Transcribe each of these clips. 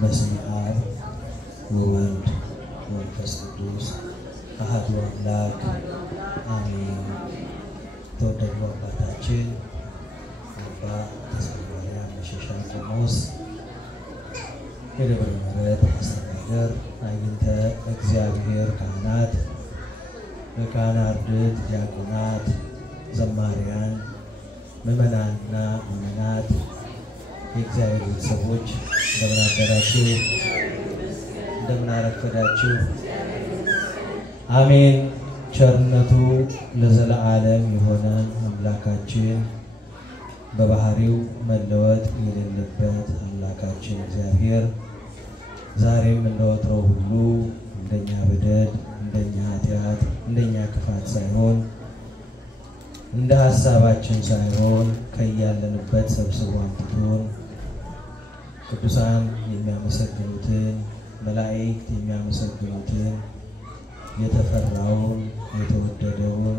በስመ አብ ወወልድ ወመንፈስ ቅዱስ አሐዱ አምላክ አሜን። ተወደዱ አባታችን አባ ተስፋያ መሸሻ ቆሞስ የደብረ ምሕረት አስተዳደር አይንተ እግዚአብሔር ካህናት በካህናት ዲያቆናት ዘማሪያን ምእመናንና ምእመናት የእግዚአብሔር ቤተሰቦች እንደምን አደራችሁ እንደምን አረፈዳችሁ። አሜን። ቸርነቱ ለዘላለም የሆነ አምላካችን በባህሪው መለወጥ የሌለበት አምላካችን እግዚአብሔር ዛሬም እንደወትሮው ሁሉ እንደኛ በደል እንደኛ ኃጢአት እንደኛ ክፋት ሳይሆን እንደ ሐሳባችን ሳይሆን ከያለንበት ሰብስቦ አምጥቶን ቅዱሳን የሚያመሰግኑትን መላእክት የሚያመሰግኑትን የተፈራውን የተወደደውን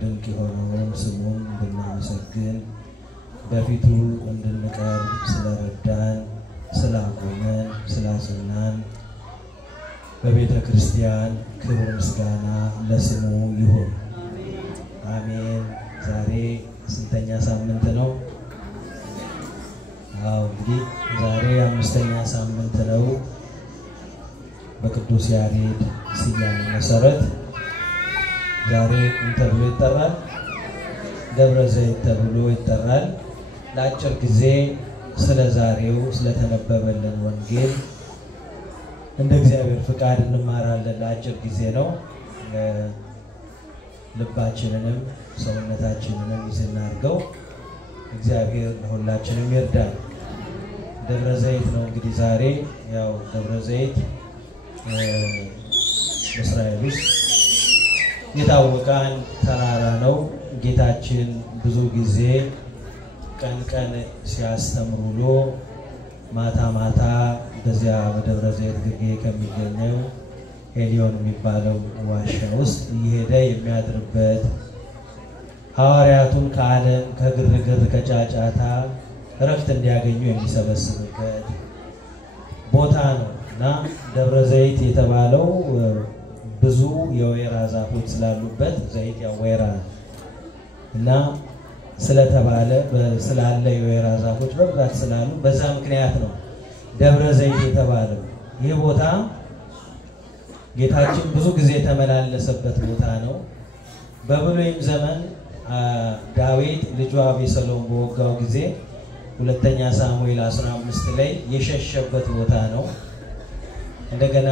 ድንቅ የሆነውን ስሙን እንድናመሰግን በፊቱ እንድንቀርብ ስለረዳን ስላቆመን ስላጽናን በቤተ ክርስቲያን ክብር ምስጋና ለስሙ ይሁን። አሜን። ዛሬ ስንተኛ ሳምንት ነው? እንግዲህ ዛሬ አምስተኛ ሳምንት ነው። በቅዱስ ያሬድ ስያሜ መሰረት ዛሬ ተብሎ ይጠራል፣ ደብረ ዘይት ተብሎ ይጠራል። ለአጭር ጊዜ ስለ ዛሬው ስለተነበበልን ወንጌል እንደ እግዚአብሔር ፍቃድ እንማራለን። ለአጭር ጊዜ ነው። ልባችንንም ሰውነታችንንም ይዝናርገው እግዚአብሔር ለሁላችንም ይርዳል። ደብረ ዘይት ነው እንግዲህ ዛሬ ያው ደብረ ዘይት በእስራኤል ውስጥ የታወቀ ተራራ ነው። ጌታችን ብዙ ጊዜ ቀን ቀን ሲያስተምር ውሎ ማታ ማታ በዚያ በደብረ ዘይት ግርጌ ከሚገኘው ሄሊዮን የሚባለው ዋሻ ውስጥ እየሄደ የሚያድርበት ሐዋርያቱን ከዓለም ከግርግር ከጫጫታ እረፍት እንዲያገኙ የሚሰበስብበት ቦታ ነው እና ደብረ ዘይት የተባለው ብዙ የወይራ ዛፎች ስላሉበት ዘይት ያው ወይራ እና ስለተባለ ስላለ የወይራ ዛፎች በብዛት ስላሉ በዛ ምክንያት ነው ደብረ ዘይት የተባለው። ይህ ቦታ ጌታችን ብዙ ጊዜ የተመላለሰበት ቦታ ነው። በብሉይም ዘመን ዳዊት ልጁ አቤሴሎም በወጋው ጊዜ ሁለተኛ ሳሙኤል 15 ላይ የሸሸበት ቦታ ነው። እንደገና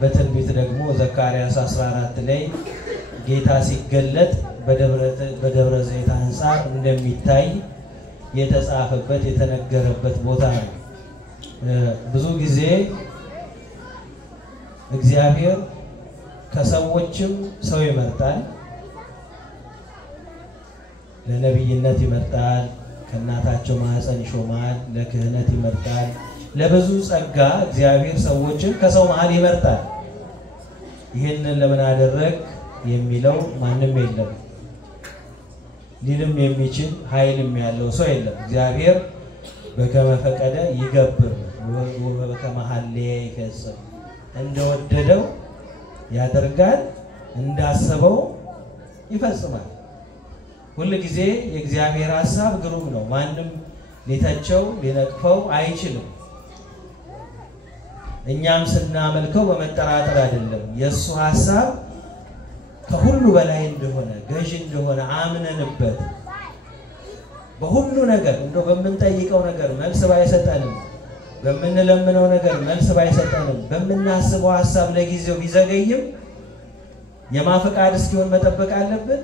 በትንቢት ደግሞ ዘካርያስ 14 ላይ ጌታ ሲገለጥ በደብረ ዘይት አንጻር እንደሚታይ የተጻፈበት የተነገረበት ቦታ ነው። ብዙ ጊዜ እግዚአብሔር ከሰዎችም ሰው ይመርጣል፣ ለነብይነት ይመርጣል፣ ከእናታቸው ማህፀን ይሾማል፣ ለክህነት ይመርጣል። ለብዙ ጸጋ እግዚአብሔር ሰዎችን ከሰው መሃል ይመርጣል። ይህንን ለምን አደረግ የሚለው ማንም የለም። ሊልም የሚችል ኃይልም ያለው ሰው የለም። እግዚአብሔር በከመ ፈቀደ ይገብር ወበከመ ሀለየ ይፈጽም፣ እንደወደደው ያደርጋል፣ እንዳሰበው ይፈጽማል። ሁሉ ጊዜ የእግዚአብሔር ሐሳብ ግሩም ነው። ማንም ሊተቸው ሊነቅፈው አይችልም። እኛም ስናመልከው በመጠራጠር አይደለም። የሱ ሐሳብ ከሁሉ በላይ እንደሆነ ገዥ እንደሆነ አምነንበት በሁሉ ነገር እንደው በመንጠይቀው ነገር መልስ ባይሰጠንም በመንለምነው ነገር መልስ ባይሰጠንም በመናስበው ሐሳብ ለጊዜው ቢዘገይም የማፈቃድ እስኪሆን መጠበቅ አለብን፣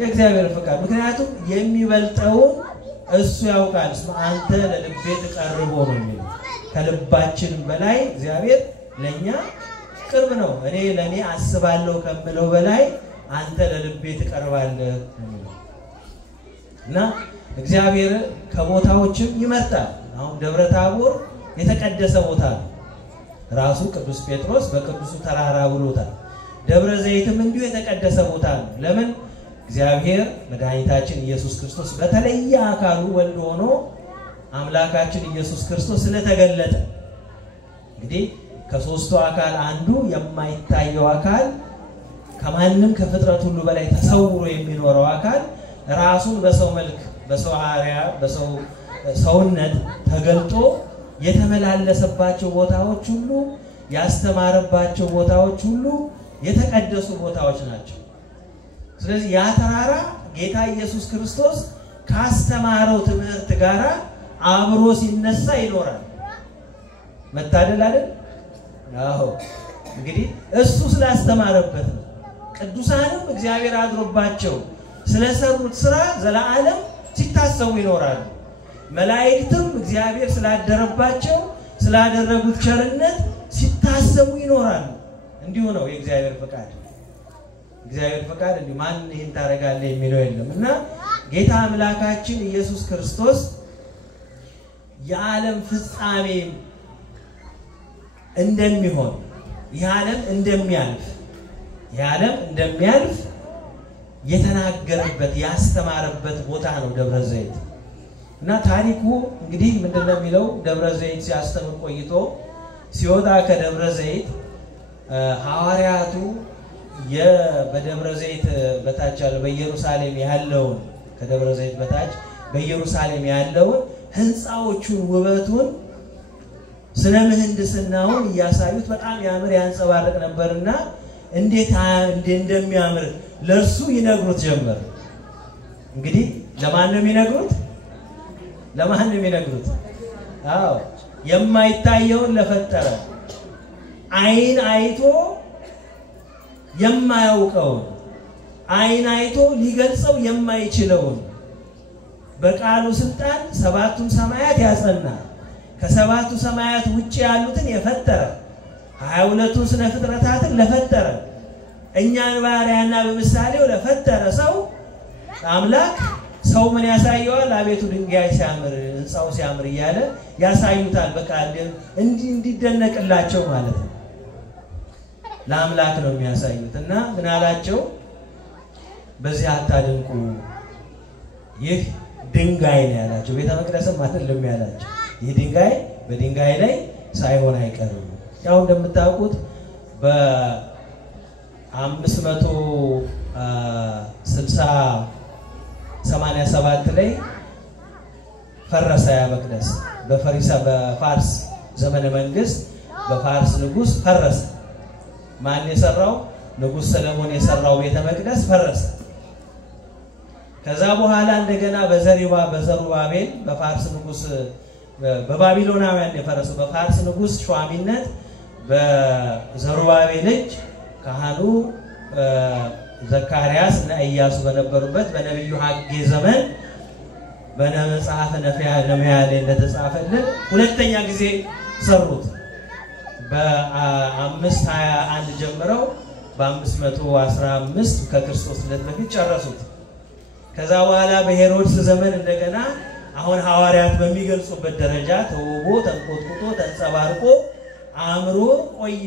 የእግዚአብሔር ፍቃድ። ምክንያቱም የሚበልጠው እሱ ያውቃል። አንተ ለልቤ ተቀርቦ ነው የሚለው። ከልባችን በላይ እግዚአብሔር ለኛ ቅርብ ነው። እኔ ለኔ አስባለሁ ከምለው በላይ አንተ ለልቤ ተቀርባለህ እና እግዚአብሔር ከቦታዎችም ይመርጣል። አሁን ደብረ ታቦር የተቀደሰ ቦታ ነው። ራሱ ቅዱስ ጴጥሮስ በቅዱሱ ተራራ ብሎታል። ደብረ ዘይትም እንዲሁ የተቀደሰ ቦታ ነው። ለምን? እግዚአብሔር መድኃኒታችን ኢየሱስ ክርስቶስ በተለየ አካሉ ወልድ ሆኖ አምላካችን ኢየሱስ ክርስቶስ ስለተገለጠ እንግዲህ ከሶስቱ አካል አንዱ የማይታየው አካል ከማንም ከፍጥረት ሁሉ በላይ ተሰውሮ የሚኖረው አካል ራሱን በሰው መልክ በሰው አርአያ በሰው ሰውነት ተገልጦ የተመላለሰባቸው ቦታዎች ሁሉ ያስተማረባቸው ቦታዎች ሁሉ የተቀደሱ ቦታዎች ናቸው። ስለዚህ ያ ተራራ ጌታ ኢየሱስ ክርስቶስ ካስተማረው ትምህርት ጋር አብሮ ሲነሳ ይኖራል። መታደል አይደል? አዎ እንግዲህ እሱ ስላስተማረበት ነው። ቅዱሳንም እግዚአብሔር አድሮባቸው ስለሰሩት ስራ ዘላለም ሲታሰቡ ይኖራሉ። መላእክትም እግዚአብሔር ስላደረባቸው ስላደረጉት ቸርነት ሲታሰቡ ይኖራሉ። እንዲሁ ነው የእግዚአብሔር ፈቃድ። እግዚአብሔር ፈቃድ እንዲሁ ማን ይሄን ታረጋለህ የሚለው የለምና ጌታ አምላካችን ኢየሱስ ክርስቶስ የዓለም ፍጻሜ እንደሚሆን የዓለም እንደሚያልፍ የተናገረበት ያስተማረበት ቦታ ነው ደብረ ዘይት። እና ታሪኩ እንግዲህ ምንድነው የሚለው ደብረ ዘይት ሲያስተምር ቆይቶ ሲወጣ ከደብረ ዘይት ሐዋርያቱ በደብረ ዘይት በታች ያለው በኢየሩሳሌም ያለውን ከደብረ ዘይት በታች በኢየሩሳሌም ያለውን ህንጻዎቹን ውበቱን ስነ ምህንድስናውን ያሳዩት በጣም ያምር ያንጸባረቅ ነበርና እንዴት እንደሚያምር ለርሱ ይነግሩት ጀመር። እንግዲህ ለማን ነው የሚነግሩት? አዎ የማይታየውን ለፈጠረ አይን አይቶ የማያውቀውን አይን አይቶ ሊገልጸው የማይችለውን በቃሉ ስልጣን ሰባቱን ሰማያት ያጸና ከሰባቱ ሰማያት ውጪ ያሉትን የፈጠረ 22ቱን ስነ ፍጥረታትን ለፈጠረ እኛን ባሪያና በምሳሌው ለፈጠረ ሰው አምላክ ሰው ምን ያሳየዋል? አቤቱ ድንጋይ ሲያምር ህንጻው ሲያምር ይያለ ያሳዩታል። በቃ እንዲደነቅላቸው ማለት ነው። ለአምላክ ነው የሚያሳዩትና ምን አላቸው? በዚህ አታድንቁ፣ ይህ ድንጋይ ነው ያላቸው። ቤተ መቅደስም አይደለም ያላቸው። ይህ ድንጋይ በድንጋይ ላይ ሳይሆን አይቀርም። ያው እንደምታውቁት በ587 ላይ ፈረሰ ያ መቅደስ በፋርስ ዘመነ መንግስት በፋርስ ንጉስ ፈረሰ። ማን የሰራው? ንጉስ ሰለሞን የሰራው ቤተ መቅደስ ፈረሰ። ከዛ በኋላ እንደገና በዘሩባቤል በፋርስ ንጉስ በባቢሎናውያን የፈረሰው በፋርስ ንጉስ ሸዋሚነት በዘሩባቤል እጅ ካህኑ ዘካርያስ እና ኢያሱ በነበሩበት በነብዩ ሐጌ ዘመን በመጽሐፈ ነህምያ ላይ እንደተጻፈልን ሁለተኛ ጊዜ ሰሩት። በ521 ጀምረው በ515 ከክርስቶስ ልደት በፊት ጨረሱት። ከዛ በኋላ በሄሮድስ ዘመን እንደገና አሁን ሐዋርያት በሚገልጹበት ደረጃ ተውቦ ተንቆጥቁጦ ተንጸባርቆ አምሮ ቆየ።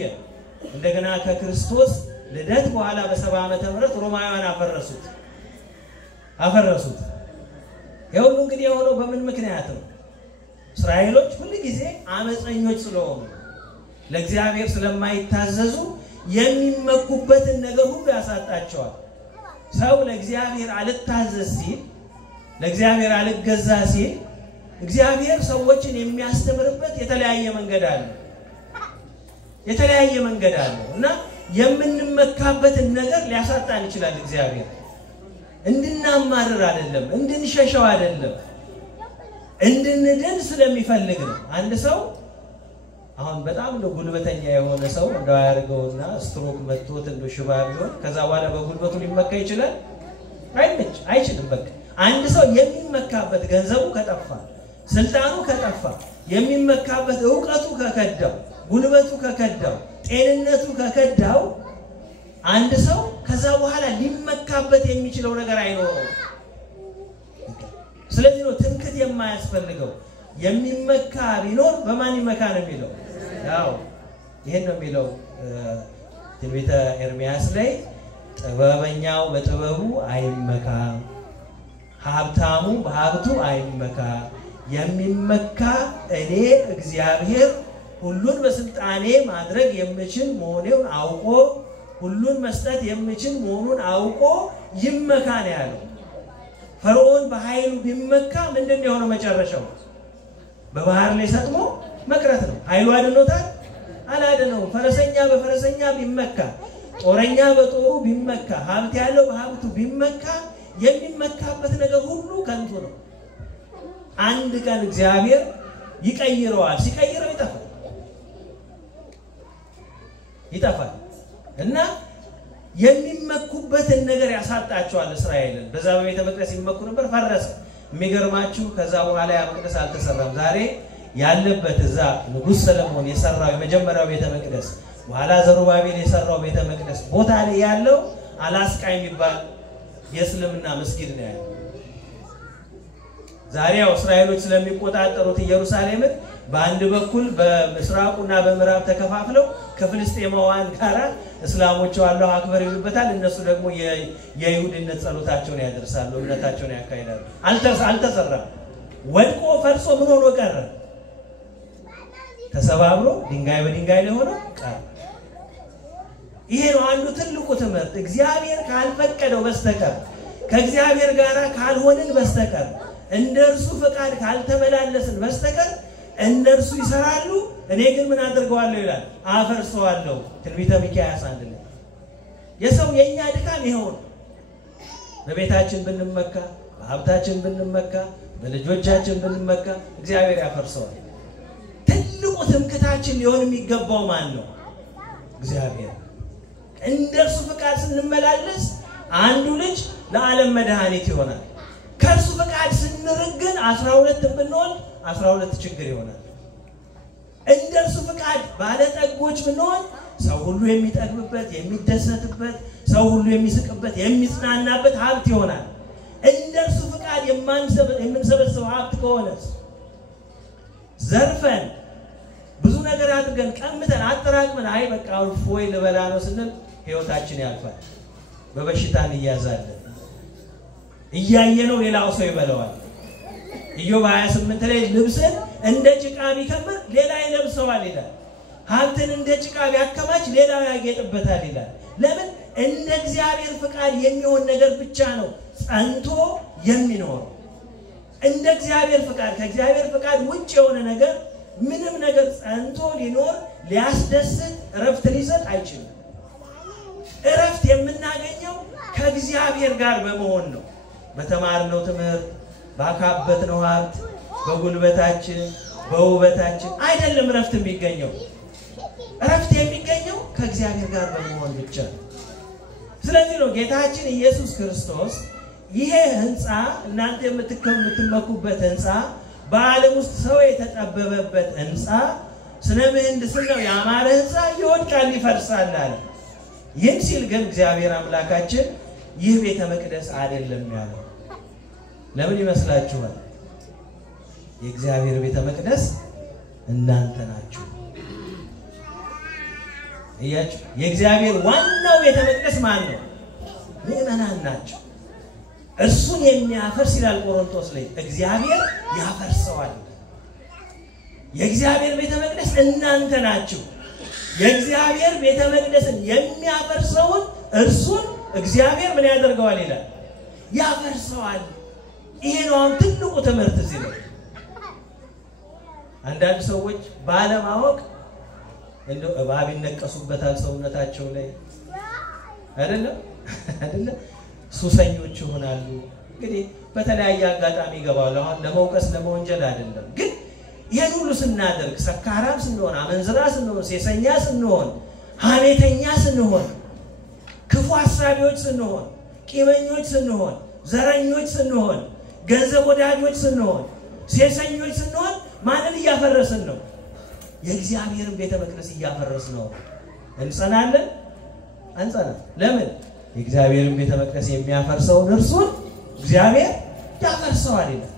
እንደገና ከክርስቶስ ልደት በኋላ በ70 ዓመተ ምህረት ሮማውያን አፈረሱት። ይሁን እንግዲህ የሆነው በምን ምክንያት ነው? እስራኤሎች ሁሉ ጊዜ አመፀኞች ስለሆኑ ለእግዚአብሔር ስለማይታዘዙ የሚመኩበትን ነገር ሁሉ ያሳጣቸዋል። ሰው ለእግዚአብሔር አልታዘዝ ሲል ለእግዚአብሔር አልገዛ ሲል እግዚአብሔር ሰዎችን የሚያስተምርበት የተለያየ መንገድ አለው እና የምንመካበትን ነገር ሊያሳጣን ይችላል። እግዚአብሔር እንድናማርር አይደለም፣ እንድንሸሸው አይደለም፣ እንድንድን ስለሚፈልግ ነው። አንድ ሰው አሁን በጣም ጉልበተኛ የሆነ ሰው እንደው ያርገውና ስትሮክ መጥቶት እንደው ሽባ ቢሆን ከዛ በኋላ በጉልበቱ ሊመካ ይችላል? አይችልም። በቃ አንድ ሰው የሚመካበት ገንዘቡ ከጠፋ፣ ስልጣኑ ከጠፋ፣ የሚመካበት ዕውቀቱ ከከዳው፣ ጉልበቱ ከከዳው፣ ጤንነቱ ከከዳው አንድ ሰው ከዛ በኋላ ሊመካበት የሚችለው ነገር አይኖርም። ስለዚህ ነው ትምክህት የማያስፈልገው። የሚመካ ቢኖር በማን ይመካ ነው የሚለው? ያው ይሄን ነው የሚለው ትንቢተ ኤርምያስ ላይ ጥበበኛው በጥበቡ አይመካ፣ ሀብታሙ በሀብቱ አይመካ፣ የሚመካ እኔ እግዚአብሔር ሁሉን በስልጣኔ ማድረግ የምችል መሆኑን አውቆ ሁሉን መስጠት የምችል መሆኑን አውቆ ይመካን ያለው ፈርዖን በኃይሉ ቢመካ ምንድነው የሆነው መጨረሻው በባህር ላይ ሰጥሞ መቅረት ነው ኃይሉ አድኖታል አላደነው ፈረሰኛ በፈረሰኛ ቢመካ ጦረኛ በጦሩ ቢመካ ሀብት ያለው በሀብቱ ቢመካ የሚመካበት ነገር ሁሉ ከንቱ ነው አንድ ቀን እግዚአብሔር ይቀይረዋል ሲቀይረው ይጠፋል እና የሚመኩበትን ነገር ያሳጣቸዋል እስራኤልን በዛ በቤተ መቅደስ ይመኩ ነበር ፈረሰ የሚገርማችሁ ከዛ በኋላ ያ መቅደስ አልተሰራም ዛሬ ያለበት እዛ ንጉስ ሰለሞን የሰራው የመጀመሪያው ቤተ መቅደስ በኋላ ዘሩባቤል የሰራው ቤተ መቅደስ ቦታ ላይ ያለው አላስቃ የሚባል የእስልምና መስጊድ ነው ያለው ዛሬ እስራኤሎች ስለሚቆጣጠሩት ኢየሩሳሌምን በአንድ በኩል በምስራቁና በምዕራብ ተከፋፍለው ከፍልስጤማውያን ጋራ እስላሞች አላሁ አክበር ይሉበታል እነሱ ደግሞ የይሁድነት ጸሎታቸውን ያደርሳሉ እምነታቸውን ያካሂዳሉ አልተሰራም ወድቆ ፈርሶ ምን ሆኖ ቀረ ተሰባብሮ ድንጋይ በድንጋይ ላይ ሆኖ ቀረ ይሄ ነው አንዱ ትልቁ ትምህርት እግዚአብሔር ካልፈቀደው በስተቀር ከእግዚአብሔር ጋራ ካልሆንን በስተቀር እንደርሱ ፈቃድ ካልተመላለስን በስተቀር እነርሱ ይሰራሉ እኔ ግን ምን አድርገዋለሁ ይላል አፈርሰዋለሁ ትንቢተ ሚክያስ 1 ላይ የሰው የኛ ድካም ይሄው በቤታችን ብንመካ በሀብታችን ብንመካ በልጆቻችን ብንመካ እግዚአብሔር ያፈርሰዋል ትልቁ ትምክታችን ሊሆን የሚገባው ማን ነው እግዚአብሔር እንደርሱ ፈቃድ ስንመላለስ አንዱ ልጅ ለዓለም መድኃኒት ይሆናል ከርሱ ፈቃድ ስንርግን 12 ብንሆን 12 ችግር ይሆናል እንደርሱ ፈቃድ ባለጠጎች ብንሆን ሰው ሁሉ የሚጠግብበት የሚደሰትበት ሰው ሁሉ የሚስቅበት የሚጽናናበት ሀብት ይሆናል እንደርሱ ፈቃድ የምንሰበስበው ሀብት ከሆነስ ዘርፈን ብዙ ነገር አድርገን ቀምተን አጠራቅመን አይ በቃ ፎይ ልበላ ነው ስንል ህይወታችን ያልፋል በበሽታ እንያዛለን እያየነው ሌላው ሰው ይበላዋል ኢዮብ 28 ላይ ልብስን እንደ ጭቃ ቢከምር ሌላ ይለብሰዋል ይላል ሀብትን እንደ ጭቃ ቢያከማች ሌላ ያጌጥበታል ይላል ለምን እንደ እግዚአብሔር ፈቃድ የሚሆን ነገር ብቻ ነው ጸንቶ የሚኖር እንደ እግዚአብሔር ፈቃድ ከእግዚአብሔር ፈቃድ ውጭ የሆነ ነገር ምንም ነገር ጸንቶ ሊኖር ሊያስደስት እረፍት ሊሰጥ አይችልም እረፍት የምናገኘው ከእግዚአብሔር ጋር በመሆን ነው በተማርነው ትምህርት ባካበትነው ሀብት በጉልበታችን በውበታችን አይደለም እረፍት የሚገኘው እረፍት የሚገኘው ከእግዚአብሔር ጋር በመሆን ብቻ ስለዚህ ነው ጌታችን ኢየሱስ ክርስቶስ ይሄ ህንጻ እናንተ የምትመኩበት ህንጻ በዓለም ውስጥ ሰው የተጠበበበት ህንጻ ስነ ምህንድስናው ያማረ ህንጻ ይወድቃል ይፈርሳል አለ ይህን ሲል ግን እግዚአብሔር አምላካችን ይህ ቤተ መቅደስ አይደለም ያለው ለምን ይመስላችኋል የእግዚአብሔር ቤተ መቅደስ እናንተ ናችሁ እያችሁ የእግዚአብሔር ዋናው ቤተ መቅደስ ማን ነው ምእመናን ናቸው እሱን የሚያፈርስ ይላል ቆሮንቶስ ላይ እግዚአብሔር ያፈርሰዋል የእግዚአብሔር ቤተ መቅደስ እናንተ ናችሁ የእግዚአብሔር ቤተ መቅደስን የሚያፈርሰውን እርሱን እግዚአብሔር ምን ያደርገዋል ይላል ያፈርሰዋል ይሄ ነው ትልቁ ትምህርት እዚህ ነው አንዳንድ ሰዎች ባለማወቅ እንደው እባብ ይነቀሱበታል ሰውነታቸው ላይ አይደለም ሱሰኞች ይሆናሉ እንግዲህ በተለያየ አጋጣሚ ይገባሉ አሁን ለመውቀስ ለመወንጀል አይደለም ግን ይሄን ሁሉ ስናደርግ ሰካራም ስንሆን አመንዝራ ስንሆን ሴሰኛ ስንሆን ሐሜተኛ ስንሆን ክፉ ሐሳቢዎች ስንሆን ቂመኞች ስንሆን ዘረኞች ስንሆን ገንዘብ ወዳጆች ስንሆን ሴሰኞች ስንሆን ማንን እያፈረስን ነው የእግዚአብሔርን ቤተ መቅደስ እያፈረስን ነው እንጸናለን አንጸናም ለምን የእግዚአብሔርን ቤተ መቅደስ የሚያፈርሰው እርሱን እግዚአብሔር ያፈርሰዋል ይላል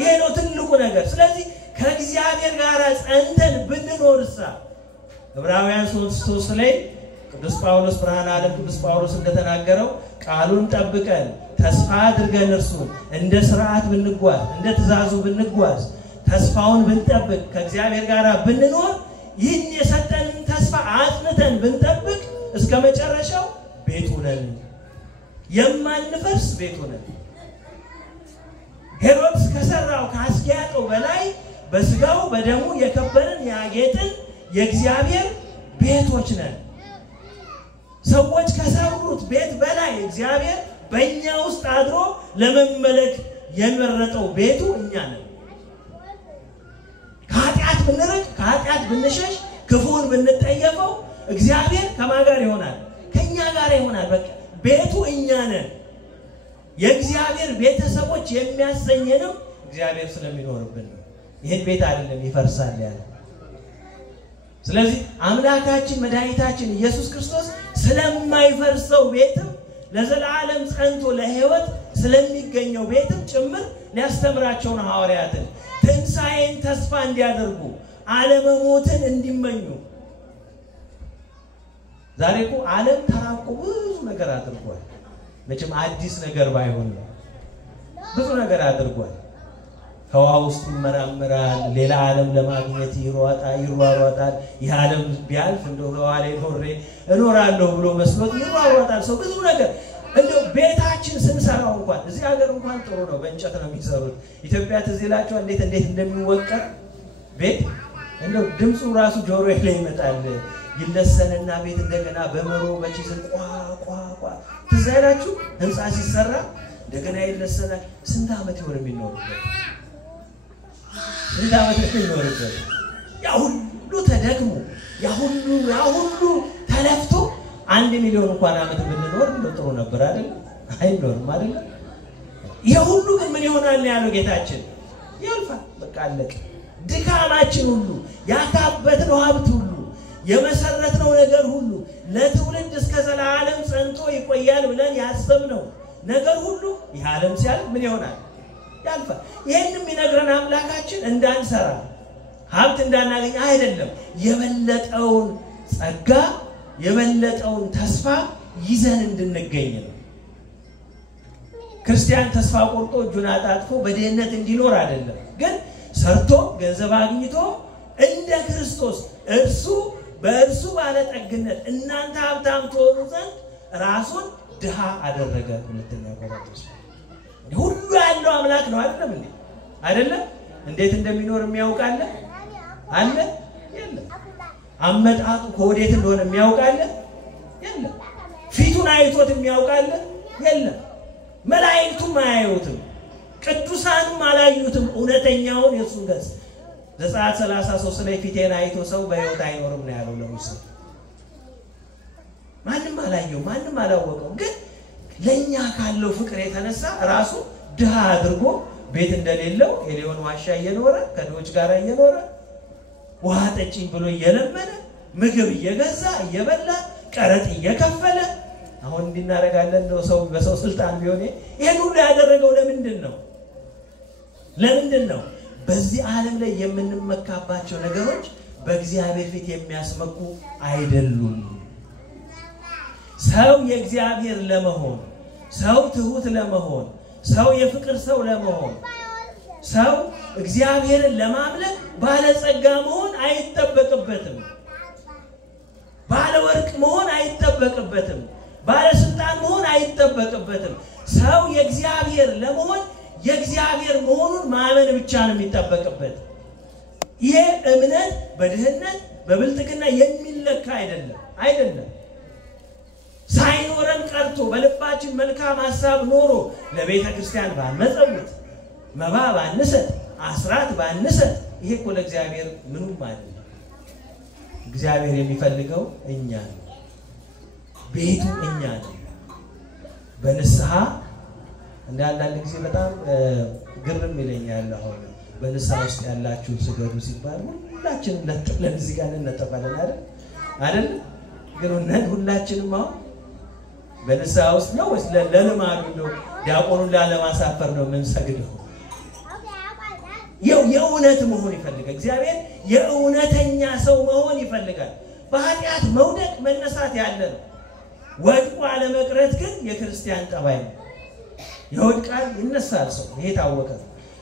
ይሄ ነው ትልቁ ነገር ስለዚህ ከእግዚአብሔር ጋር ጸንተን ብንኖርሳ ዕብራውያን 3:3 ላይ ቅዱስ ጳውሎስ ብርሃነ ዓለም ቅዱስ ጳውሎስ እንደተናገረው ቃሉን ጠብቀን ተስፋ አድርገን እርሱን እንደ ሥርዓት ብንጓዝ እንደ ትእዛዙ ብንጓዝ ተስፋውን ብንጠብቅ ከእግዚአብሔር ጋር ብንኖር ይህን የሰጠንን ተስፋ አጽንተን ብንጠብቅ እስከ መጨረሻው ቤቱ ነን የማንፈርስ ቤቱ ነን ሄሮድስ ከሰራው ካስያጠው በላይ በስጋው በደሙ የከበረን ያጌጥን የእግዚአብሔር ቤቶች ነን ሰዎች ከሰሩት ቤት በላይ እግዚአብሔር በእኛ ውስጥ አድሮ ለመመለክ የመረጠው ቤቱ እኛ ነን ከኃጢአት ብንርቅ ከኃጢአት ብንሸሽ ክፉን ብንጠየፈው እግዚአብሔር ከማጋር ይሆናል ከኛ ጋር ይሆናል በቃ ቤቱ እኛ ነን የእግዚአብሔር ቤተሰቦች የሚያሰኘነው እግዚአብሔር ስለሚኖርብን ነው ይሄን ቤት አይደለም ይፈርሳል ያለ ስለዚህ አምላካችን መድኃኒታችን ኢየሱስ ክርስቶስ ስለማይፈርሰው ቤትም ለዘላለም ጸንቶ ለሕይወት ስለሚገኘው ቤትም ጭምር ሊያስተምራቸው ነው ሐዋርያትን ትንሣኤን ተስፋ እንዲያደርጉ ዓለመሞትን እንዲመኙ ዛሬ እኮ ዓለም ተራቆ ብዙ ነገር አድርጓል መቼም አዲስ ነገር ባይሆን ብዙ ነገር አድርጓል ከዋ ውስጥ ይመራመራል ሌላ ዓለም ለማግኘት ይሯሯጣል ይህ ዓለም ቢያልፍ እንደው ለዋሌ ኖሬ እኖራለሁ ብሎ መስሎት ይሯሯጣል ሰው ብዙ ነገር እንደው ቤታችን ስንሰራው እንኳን እዚህ ሀገር እንኳን ጥሩ ነው በእንጨት ነው የሚሰሩት ኢትዮጵያ ተዚላቸው እንዴት እንደሚወቀር ቤት እንደው ድምጹ ራሱ ጆሮ ላይ ይመጣል ይለሰንና ቤት እንደገና በመሮ በቺስን ቋ ተዛላችሁ ህንጻ ሲሰራ እንደገና ይለሰናል ስንት አመት ይሆን የሚኖርበት ስንት አመት ይኖርበት ያ ሁሉ ተደክሞ ያ ሁሉ ተለፍቶ 1 ሚሊዮን እንኳን አመት ብንኖር ጥሩ ነበር አይደል አይኖርም አይደል ይሄ ሁሉ ግን ምን ይሆናል ያለው ጌታችን ያልፋል በቃ አለቀ ድካማችን ሁሉ ያካበትነው ሀብት ሁሉ የመሰረትነው ነገር ሁሉ ለትውልድ እስከ ዘላለም ጸንቶ ይቆያል ብለን ያሰብነው ነገር ሁሉ ይህ ዓለም ሲያልፍ ምን ይሆናል ያልፋል ይሄንም ይነግረን አምላካችን እንዳንሰራ ሀብት እንዳናገኝ አይደለም የበለጠውን ጸጋ የበለጠውን ተስፋ ይዘን እንድንገኝ ነው ክርስቲያን ተስፋ ቆርጦ እጁን አጣጥፎ በድህነት እንዲኖር አይደለም ግን ሰርቶ ገንዘብ አግኝቶ እንደ ክርስቶስ በእርሱ ባለጠግነት እናንተ ሀብታም ትሆኑ ዘንድ ራሱን ድሃ አደረገ ሁለተኛ ቆሮንቶስ ሁሉ ያለው አምላክ ነው አይደለም እንዴት እንደሚኖር የሚያውቃለ አለ የለም አመጣጡ ከወዴት እንደሆነ የሚያውቃለ የለም ፊቱን አይቶት የሚያውቃለ የለም መላእክቱም አያዩትም ቅዱሳንም አላዩትም እውነተኛውን የሱን ገጽ ዘጸአት 33 ላይ ፊቴን አይቶ ሰው በሕይወት አይኖርም ነው ያለው ለሙሴ ማንም አላየው ማንም አላወቀው ግን ለኛ ካለው ፍቅር የተነሳ ራሱ ድሃ አድርጎ ቤት እንደሌለው ኤሊዮን ዋሻ እየኖረ ከዶች ጋር እየኖረ ውሃ ጠጪኝ ብሎ እየለመነ ምግብ እየገዛ እየበላ ቀረጥ እየከፈለ አሁን እንድናረጋለን ነው ሰው በሰው ስልጣን ቢሆን ይሄን ሁሉ ያደረገው ለምንድን ነው በዚህ ዓለም ላይ የምንመካባቸው ነገሮች በእግዚአብሔር ፊት የሚያስመኩ አይደሉም ሰው የእግዚአብሔር ለመሆን ሰው ትሁት ለመሆን ሰው የፍቅር ሰው ለመሆን ሰው እግዚአብሔርን ለማምለክ ባለጸጋ መሆን አይተበቅበትም ባለወርቅ መሆን አይተበቅበትም ባለስልጣን መሆን አይተበቅበትም ሰው የእግዚአብሔር ለመሆን የእግዚአብሔር መሆኑን ማመን ብቻ ነው የሚጠበቅበት ይሄ እምነት በድህነት በብልጥግና የሚለካ አይደለም ሳይኖረን ቀርቶ በልባችን መልካም ሐሳብ ኖሮ ለቤተ ክርስቲያን ባንመጸውት መባ ባንሰጥ አስራት ባንሰጥ ይሄ እኮ ለእግዚአብሔር ምንም አይደለም እግዚአብሔር የሚፈልገው እኛ ነው ቤቱ እኛ ነው በንስሐ እንዳንዳንድ ጊዜ በጣም ግርም ይለኛል አሁን በንስሐ ውስጥ ያላችሁ ስገዱ ሲባል ሁላችንም ለጥለን እዚህ ጋር እንነጠፋለን አይደል ግን ሁላችንም አሁን በንስሐ ውስጥ ነው ወይስ ለልማዱ ነው ዲያቆኑን ላለማሳፈር ነው ምን ሰግደው የእውነት መሆን ይፈልጋል እግዚአብሔር የእውነተኛ ሰው መሆን ይፈልጋል በኃጢአት መውደቅ መነሳት ያለ ነው ወድቆ አለመቅረት ግን የክርስቲያን ጠባይ ነው ይወድቃል ይነሳል ሰው ይሄ ታወቀ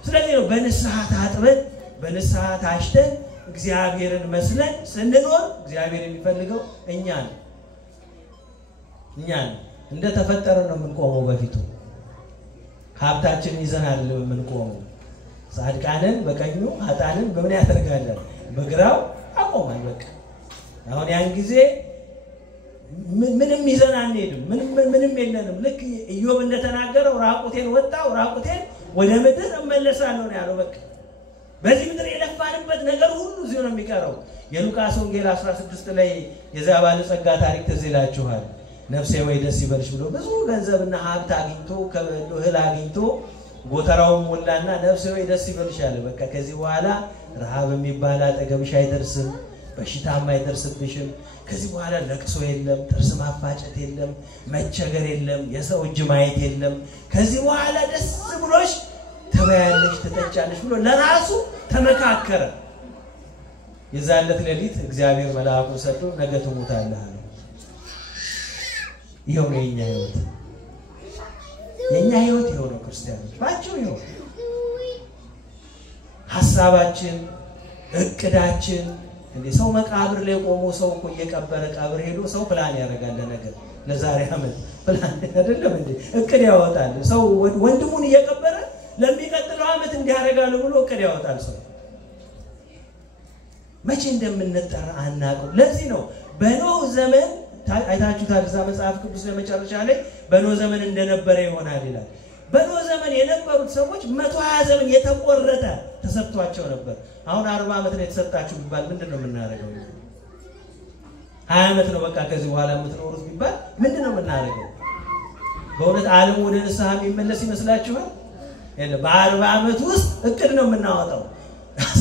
ስለዚህ ነው በንስሐ ታጥበን በንስሐ ታሽተን እግዚአብሔርን መስለን ስንኖር እግዚአብሔር የሚፈልገው እኛን እንደ ተፈጠረ ነው የምንቆመው በፊቱ ሀብታችን ይዘን አይደለም የምንቆመው ጻድቃንን በቀኙ ኃጥአንን በምን ያደርጋለን በግራው አቆማል በቃ አሁን ያን ጊዜ ምንም ይዘን አንሄድም ምንም የለንም ልክ ኢዮብ እንደተናገረው ራቁቴን ወጣው ራቁቴን ወደ ምድር እመለሳለሁ ነው ያለው በቃ በዚህ ምድር የለፋንበት ነገር ሁሉ እዚሁ ነው የሚቀረው የሉቃስ ወንጌል 16 ላይ የዛባለ ጸጋ ታሪክ ተዘላችኋል ነፍሴ ወይ ደስ ይበልሽ ብሎ ብዙ ገንዘብና ሀብት አግኝቶ ከእህል አግኝቶ ጎተራው ሞላና ነፍሴ ወይ ደስ ይበልሽ አለ በቃ ከዚህ በኋላ ረሃብ የሚባል አጠገብሽ አይደርስም በሽታም አይደርስብሽም ከዚህ በኋላ ለቅሶ የለም ጥርስ ማፋጨት የለም መቸገር የለም የሰው እጅ ማየት የለም ከዚህ በኋላ ደስ ብሎሽ ተበያለሽ ተጠጫለሽ ብሎ ለራሱ ተመካከረ የዛለት ሌሊት እግዚአብሔር መልአኩን ሰጥቶ ነገ ትሞታለህ አለ ይሄው ነው የኛ ህይወት የሆነ ክርስቲያኖች ባቸው ይሆን ሐሳባችን እቅዳችን እንዴ ሰው መቃብር ላይ ቆሞ ሰው እኮ እየቀበረ ቀብር ሄዶ ሰው ፕላን ያደርጋል ነገር ለዛሬ አመት ፕላን አይደለም እንዴ እቅድ ያወጣል ሰው ወንድሙን እየቀበረ ለሚቀጥለው አመት እንዲያረጋሉ ብሎ እቅድ ያወጣል ሰው መቼ እንደምንጠራ አናውቅም ለዚህ ነው በኖህ ዘመን አይታችሁ ታዲያ መጽሐፍ ቅዱስ ለመጨረሻ ላይ በኖህ ዘመን እንደነበረ ይሆናል ይላል በኖህ ዘመን የነበሩት ሰዎች 120 ዘመን የተቆረጠ ተሰጥቷቸው ነበር አሁን 40 አመት ላይ ተሰጣችሁ ቢባል ምንድነው የምናደርገው 20 አመት ነው በቃ ከዚህ በኋላ የምትኖሩት ቢባል ምንድነው የምናደርገው በእውነት ዓለም ወደ ንስሐ የሚመለስ ይመስላችኋል በ40 አመት ውስጥ እቅድ ነው የምናወጣው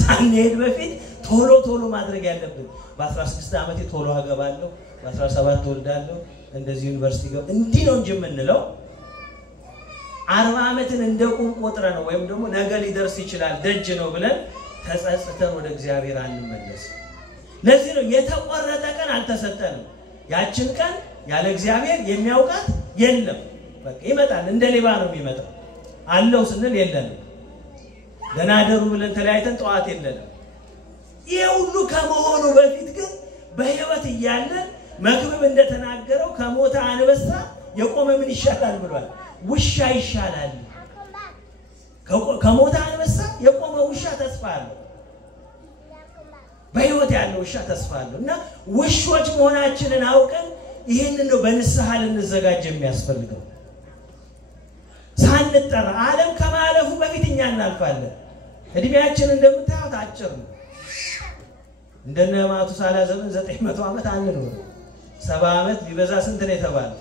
ሳንሄድ በፊት ቶሎ ማድረግ ያለብን በ16 አመት ቶሎ አገባለሁ በ17 ወልዳለሁ እንደዚህ ዩኒቨርሲቲ ገብ እንዲህ ነው እንጂ የምንለው 40 አመትን እንደቁም ቆጥረ ነው ወይም ደግሞ ነገ ሊደርስ ይችላል ደጅ ነው ብለን ተጸጽተን ወደ እግዚአብሔር አንመለስ ለዚህ ነው የተቆረጠ ቀን አልተሰጠንም ያችን ቀን ያለ እግዚአብሔር የሚያውቃት የለም በቃ ይመጣል እንደ ሌባ ነው የሚመጣው አለው ስንል የለንም ደናደሩ ብለን ተለያይተን ጧት የለንም ይሄ ሁሉ ከመሆኑ በፊት ግን በህይወት እያለ መክብብ እንደተናገረው ከሞተ አንበሳ የቆመ ምን ይሻላል ብሏል ውሻ ይሻላል ከሞተ አንበሳ የቆመ ውሻ ተስፋ አለው በህይወት ያለው ውሻ ተስፋ አለው እና ውሾች መሆናችንን አውቀን ይሄንን ነው በንስሐ ልንዘጋጅ የሚያስፈልገው ሳንጠራ ዓለም ከማለፉ በፊት እኛ እናልፋለን እድሜያችን እንደምታዩት አጭር ነው እንደነ ማቱሳላ ዘመን 900 አመት አንኖር 70 አመት ቢበዛ ስንት ነው የተባለ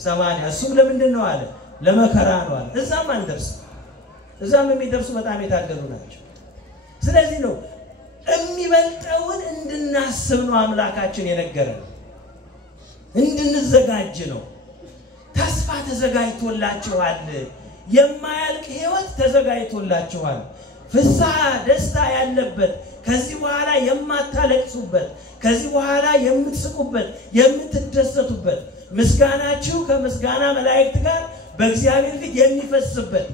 80 እሱም ለምንድን ነው አለ ለመከራ ነው አለ እዛም አንደርስ እዛም የሚደርሱ በጣም የታደሉ ናቸው ስለዚህ ነው የሚበልጠውን እንድናስብ ነው አምላካችን የነገረን እንድንዘጋጅ ነው ተስፋ ተዘጋጅቶላችኋል የማያልቅ ህይወት ተዘጋጅቶላችኋል ፍስሐ ደስታ ያለበት ከዚህ በኋላ የማታለቅሱበት ከዚህ በኋላ የምትስቁበት የምትደሰቱበት ምስጋናችሁ ከምስጋና መላእክት ጋር በእግዚአብሔር ፊት የሚፈስበት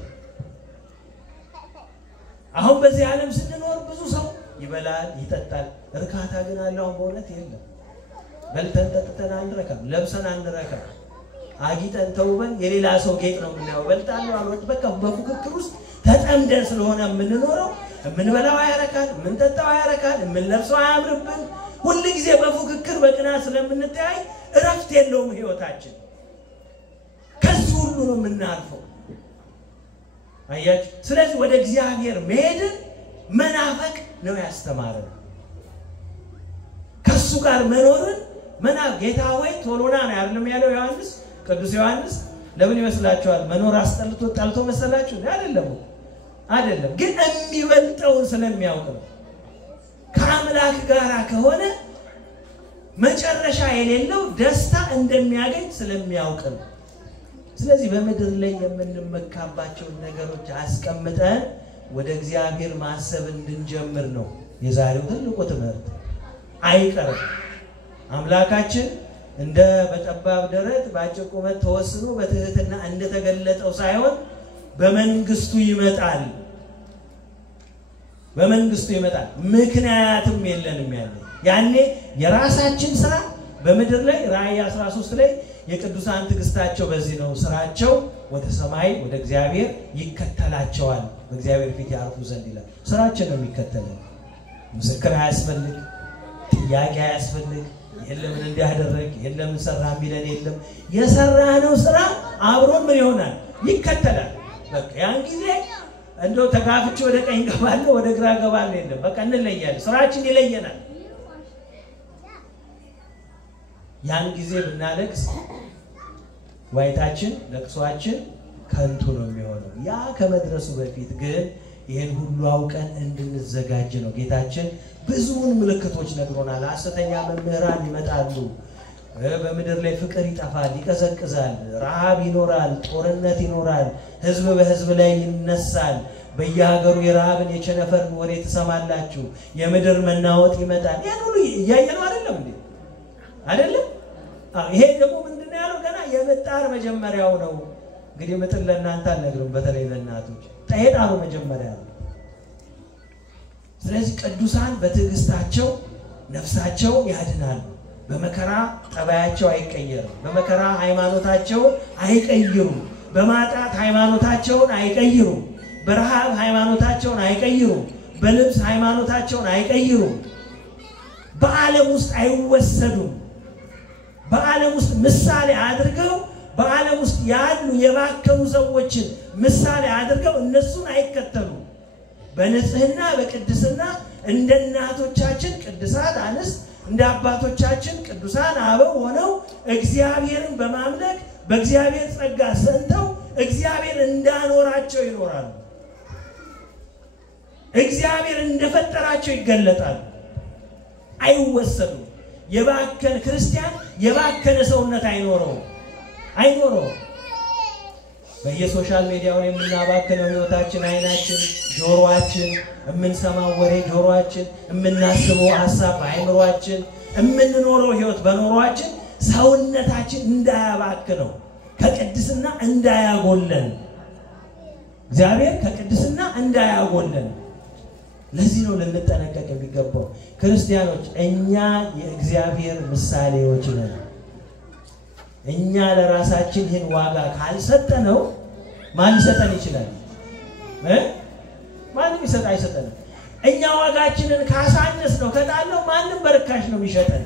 አሁን በዚህ ዓለም ስንኖር ብዙ ሰው ይበላል ይጠጣል እርካታ ግን አለው በእውነት የለም በልተን ጠጥተን አንረካም ለብሰን አንረካም አጊጠን ተውበን የሌላ ሰው ጌጥ ነው የምናየው በልጣለው አልወጥ በቃ በፉክክር ውስጥ ተጠምደን ስለሆነ የምንኖረው የምንበላው ያረካል የምንጠጣው ያረካል የምንለብሰው አያምርብን ሁሉ ጊዜ በፉክክር በቅናት ስለምንተያይ እረፍት የለውም ህይወታችን ከዚህ ሁሉ ነው የምናልፈው አያችሁ ስለዚህ ወደ እግዚአብሔር መሄድን መናፈቅ ነው ያስተማረን ከሱ ጋር መኖርን ጌታ ሆይ ቶሎና ነው አይደለም ያለው ዮሐንስ ቅዱስ ዮሐንስ ለምን ይመስላችኋል መኖር አስጠልቶ ጣልቶ መሰላችሁ አይደለም ግን የሚበልጠውን ስለሚያውቅ ነው ከአምላክ ጋር ከሆነ መጨረሻ የሌለው ደስታ እንደሚያገኝ ስለሚያውቅ ነው ስለዚህ በመድር ላይ የምንመካባቸው ነገሮች አስቀምጠን ወደ እግዚአብሔር ማሰብ እንድንጀምር ነው የዛሬው ትልቁ ትምህርት አይቀርም አምላካችን እንደ በጠባብ ደረት ባጭር ቁመት ተወስኖ በትህትና እንደተገለጠው ሳይሆን በመንግስቱ ይመጣል በመንግስቱ ይመጣል ምክንያትም የለንም ያኔ የራሳችን ስራ በመድር ላይ ራእይ 13 ላይ የቅዱሳን ትግስታቸው በዚህ ነው ስራቸው ወደ ሰማይ ወደ እግዚአብሔር ይከተላቸዋል በእግዚአብሔር ፊት ያርፉ ዘንድ ይላል ስራችን ነው የሚከተለው ምስክር አያስፈልግ ጥያቄ አያስፈልግ የለም እንዲያደርግ የለም ሰራ ሚለን የለም የሰራነው ስራ አብሮን ምን ይሆናል ይከተላል በቃ ያን ጊዜ እንደው ተጋፍቼ ወደ ቀኝ ገባለሁ ወደ ግራ ገባለሁ የለም በቃ እንለያለን ስራችን ይለየናል ያን ጊዜ ብናለቅስ ዋይታችን ለቅሶአችን ከንቱ ነው የሚሆነው ያ ከመድረሱ በፊት ግን ይሄን ሁሉ አውቀን እንድንዘጋጅ ነው ጌታችን ብዙውን ምልክቶች ነግሮናል ሐሰተኛ መምህራን ይመጣሉ በመድር ላይ ፍቅር ይጠፋል ይቀዘቅዛል ረሃብ ይኖራል ጦርነት ይኖራል ህዝብ በህዝብ ላይ ይነሳል በየሀገሩ የረሃብን የቸነፈርን ወሬ ተሰማላችሁ የመድር መናወጥ ይመጣል ያን ሁሉ ያየነው አይደለም ይሄ ደግሞ ምንድነው ያለው ገና የመጣር መጀመሪያው ነው እንግዲህ መጥል ለእናንተ አልነግርም በተለይ ለእናቶች ጠይጣሩ መጀመሪያ ነው ስለዚህ ቅዱሳን በትዕግስታቸው ነፍሳቸው ያድናሉ በመከራ ጠባያቸው አይቀየርም በመከራ ሃይማኖታቸው አይቀይሩም በማጣት ሃይማኖታቸውን አይቀይሩም በረሃብ ሃይማኖታቸውን አይቀይሩም በልብስ ሃይማኖታቸውን አይቀይሩም በዓለም ውስጥ አይወሰዱም በዓለም ውስጥ ምሳሌ አድርገው በዓለም ውስጥ ያሉ የባከኑ ሰዎችን ምሳሌ አድርገው እነሱን አይከተሉም በንጽህና በቅድስና እንደ እናቶቻችን ቅዱሳት አንስት እንደ አባቶቻችን ቅዱሳን አበው ሆነው እግዚአብሔርን በማምለክ በእግዚአብሔር ጸጋ ሰንተው እግዚአብሔር እንዳኖራቸው ይኖራሉ እግዚአብሔር እንደፈጠራቸው ይገለጣሉ አይወሰዱም የባከነ ክርስቲያን የባከነ ሰውነት አይኖረው በየሶሻል ሚዲያው ላይ የምናባከነው ህይወታችን አይናችን ጆሮአችን የምንሰማው ወሬ ጆሮአችን የምናስበው ሐሳብ አይምሮአችን የምንኖረው ህይወት በኖሮአችን ሰውነታችን እንዳያባክነው ከቅድስና እንዳያጎለን እግዚአብሔር ከቅድስና እንዳያጎለን ለዚህ ነው ልንጠነቀቅ የሚገባው ክርስቲያኖች እኛ የእግዚአብሔር ምሳሌዎች ነን እኛ ለራሳችን ይህን ዋጋ ካልሰጠነው ማን ይሰጠን ይችላል ማንም ይሰጥ አይሰጠንም እኛ ዋጋችንን ካሳነስ ነው ከጣለው ማንም በርካሽ ነው የሚሸጠን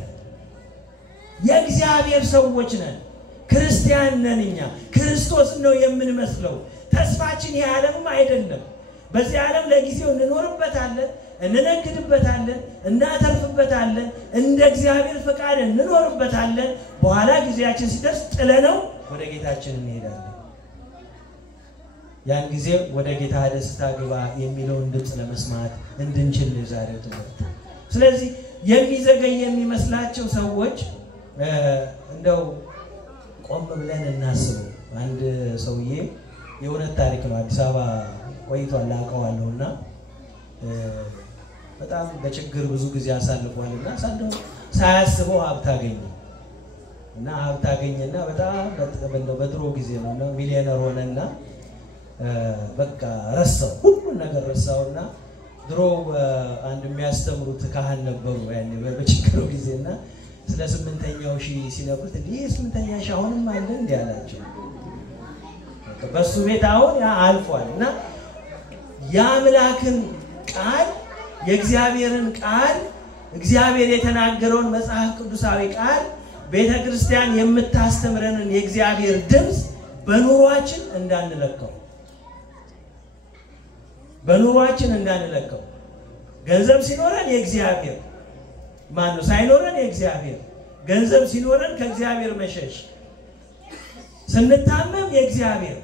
የእግዚአብሔር ሰዎች ነን ክርስቲያን ነን እኛ ክርስቶስ ነው የምንመስለው ተስፋችን የዓለምም አይደለም በዚህ ዓለም ለጊዜው እንኖርበታለን እንነግድበታለን እናተርፍበታለን እንደ እግዚአብሔር ፈቃድ እንኖርበታለን በኋላ ጊዜያችን ሲደርስ ጥለነው ወደ ጌታችን እንሄዳለን ያን ጊዜ ወደ ጌታ ደስታ ግባ የሚለውን ድምጽ ለመስማት እንድንችል ዛሬው ትምህርት ስለዚህ የሚዘገይ የሚመስላቸው ሰዎች እንደው ቆም ብለን እናስብ አንድ ሰውዬ የእውነት ታሪክ ነው አዲስ አበባ ቆይቷል አውቀዋለሁና በጣም በችግር ብዙ ጊዜ አሳልፏልና ሳያስበው ሀብት አገኘ እና ሀብት አገኘና በጣም በድሮ ጊዜ ነውና ሚሊዮነር ሆነና በቃ ረሳው ሁሉ ነገር ረሳውና ድሮ አንድ የሚያስተምሩት ካህን ነበሩ ያኔ በችግሩ ጊዜና ስለ 8ኛው ሺህ ሲነግሩት እንዴ 8ኛ ሺህ አሁንም አለ እንዴ አላቸው በሱ ቤት አሁን ያ አልፏልና ያምላክን ቃል የእግዚአብሔርን ቃል እግዚአብሔር የተናገረውን መጽሐፍ ቅዱሳዊ ቃል ቤተክርስቲያን የምታስተምረንን የእግዚአብሔር ድምጽ በኑሯችን እንዳንለቀው ገንዘብ ሲኖረን የእግዚአብሔር ማነው ሳይኖረን የእግዚአብሔር ገንዘብ ሲኖረን ከእግዚአብሔር መሸሽ ስንታመም የእግዚአብሔር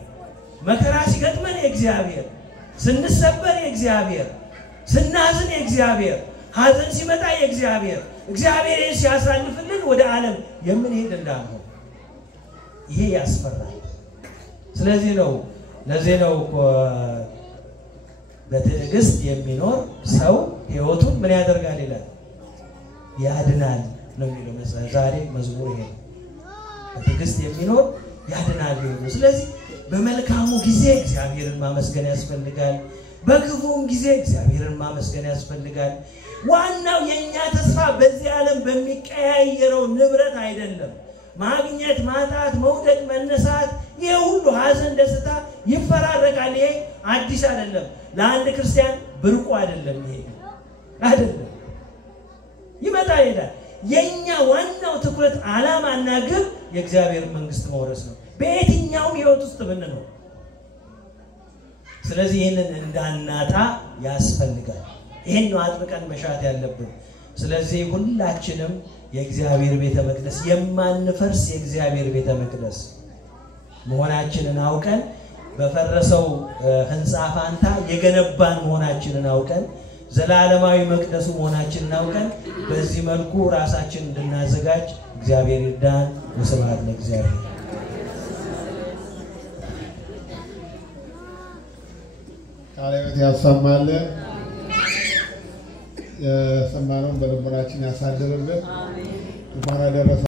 መከራ ሲገጥመን የእግዚአብሔር ስንሰበር የእግዚአብሔር ስናዝን የእግዚአብሔር ሐዘን ሲመጣ የእግዚአብሔር እግዚአብሔር ሲያሳልፍልን ወደ ዓለም የምንሄድ እንዳንሆን ይሄ ያስፈራል ስለዚህ ነው ለዚህ ነው በትዕግስት የሚኖር ሰው ህይወቱን ምን ያደርጋል ይላል ያድናል ነው የሚለው ዛሬ መዝሙር ይሄ በትዕግስት የሚኖር ያድናል ነው ስለዚህ በመልካሙ ጊዜ እግዚአብሔርን ማመስገን ያስፈልጋል በክፉም ጊዜ እግዚአብሔርን ማመስገን ያስፈልጋል ዋናው የኛ ተስፋ በዚህ ዓለም በሚቀያየረው ንብረት አይደለም ማግኘት ማጣት መውደቅ መነሳት ይሄ ሁሉ ሐዘን ደስታ ይፈራረቃል ይሄ አዲስ አይደለም ለአንድ ክርስቲያን ብርቁ አይደለም ይሄ አይደለም ይመጣ ይላል የኛ ዋናው ትኩረት ዓላማና ግብ የእግዚአብሔር መንግስት መውረስ ነው በየትኛው ህይወት ውስጥ ብንኖር ስለዚህ ይሄንን እንዳናጣ ያስፈልጋል ይሄን ነው አጥብቀን መሻት ያለብን ስለዚህ ሁላችንም የእግዚአብሔር ቤተ መቅደስ የማንፈርስ የእግዚአብሔር ቤተ መቅደስ መሆናችንን አውቀን በፈረሰው ህንጻ ፋንታ የገነባን መሆናችንን አውቀን ዘላለማዊ መቅደሱ መሆናችንን አውቀን በዚህ መልኩ ራሳችንን እንድናዘጋጅ እግዚአብሔር ይርዳን ወስብሐት ለእግዚአብሔር ቃልዎት ያሰማልን የሰማነውን በልቦናችን ያሳድርልን እንኳን አደረሰ